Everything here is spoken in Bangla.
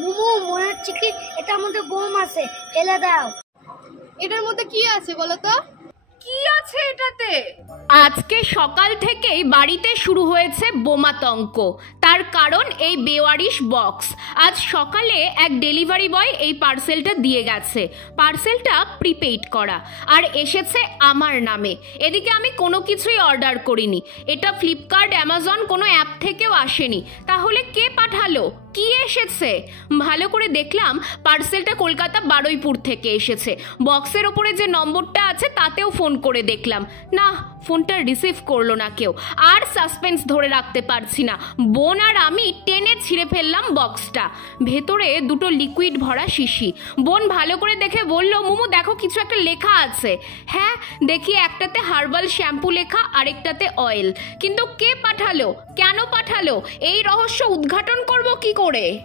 মোমো মনে হচ্ছে কি এটার মধ্যে বোম আছে, ফেলে দাও। এটার মধ্যে কি আছে বলো তো? কি আছে এটাতে? আজকে সকাল থেকেই বাড়িতে শুরু হয়েছে বোমাতঙ্ক। তার কারণ এই বেওয়ারিশ বক্স। আজ সকালে এক ডেলিভারি বয় এই পার্সেলটা দিয়ে গেছে। পার্সেলটা প্রিপেইড করা আর এসেছে আমার নামে। এদিকে আমি কোনো কিছুই অর্ডার করিনি। এটা ফ্লিপকার্ট, অ্যামাজন কোনো অ্যাপ থেকেও আসেনি। তাহলে কে পাঠালো? কি এসেছে? ভালো করে দেখলাম পার্সেলটা কলকাতা বারুইপুর থেকে এসেছে। বক্সের ওপরে যে নম্বরটা আছে তাতেও ফোন করে দেখলাম, না, ফোনটা রিসিভ করলো না কেউ। আর সাসপেন্স ধরে রাখতে পারছি না। বোন আর আমি টেনে ছিঁড়ে ফেললাম বক্সটা। ভেতরে দুটো লিকুইড ভরা শিশি। বোন ভালো করে দেখে বলল, মোমো দেখো কিছু একটা লেখা আছে। হ্যাঁ, দেখি একটাতে হার্বাল শ্যাম্পু লেখা, আরেকটাতে অয়েল। কিন্তু কে পাঠালো, কেন পাঠালো, এই রহস্য উদ্ঘাটন করব কি করে?